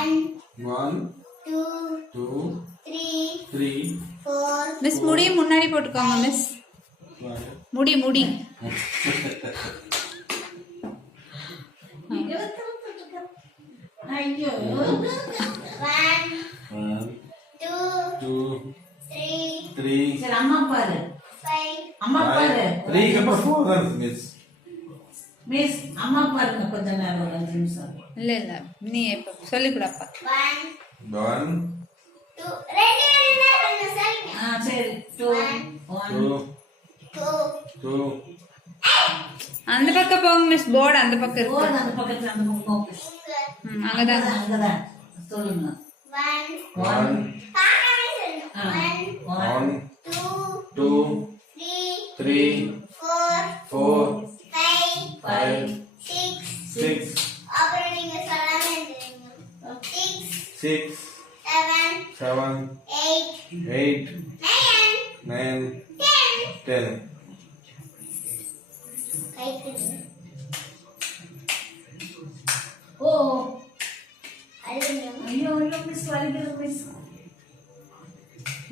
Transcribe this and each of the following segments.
1 2 3 4. Miss முடி முன்னாடி போட்டுக்கோங்க மிஸ். முடி முடி ஐயோ 1 2 3 சரி அம்மா பாரு 5 அம்மா பாரு 3 க்கு அப்புறம் 4 தான் மிஸ். மிஸ் அம்மா பாருங்க கொஞ்ச நேரம் ஒரு 5 நிமிஷம். இல்ல இல்ல நீ சொல்லி கொடுப்பா. 1 2 சரி 2 2 அந்த பக்கம் போங்க மிஸ். போர்டு அந்த பக்கம் இருக்கு. போடு அந்த பக்கத்துல அந்த பக்கம் அங்கதான் அங்கதான் சொல்லுங்க. 1 2 3 4 5 6 6 7 8 9 10. ஓ ஐயோ ஐயோ மிஸ் வலிக்குது மிஸ்.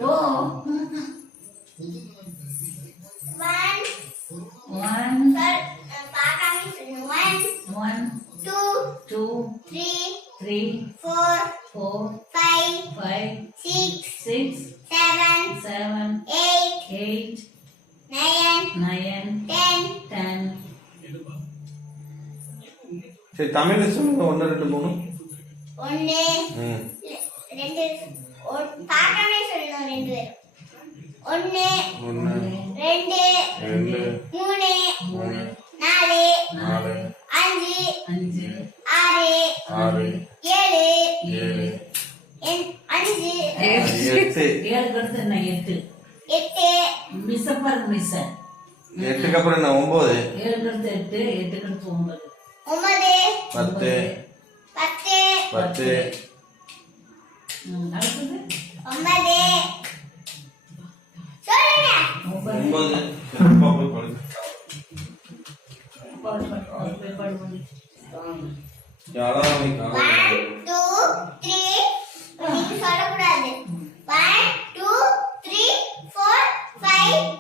ஓ 1 2 3 4 5 6 7 8 9 10. சரி தமிழ்ல சொல்லுங்க 1 2 3. 1 2 3 4 5 6 7 அடுத்து என்ன 8 மிஸ் பாருங்க மிஸ் 8 க்கு அப்புறம் என்ன 9 7 அடுத்து 8 8 அடுத்து 9 10 அடுத்தது 9 சொல்லக்கூடாது. 1 2 3 4 5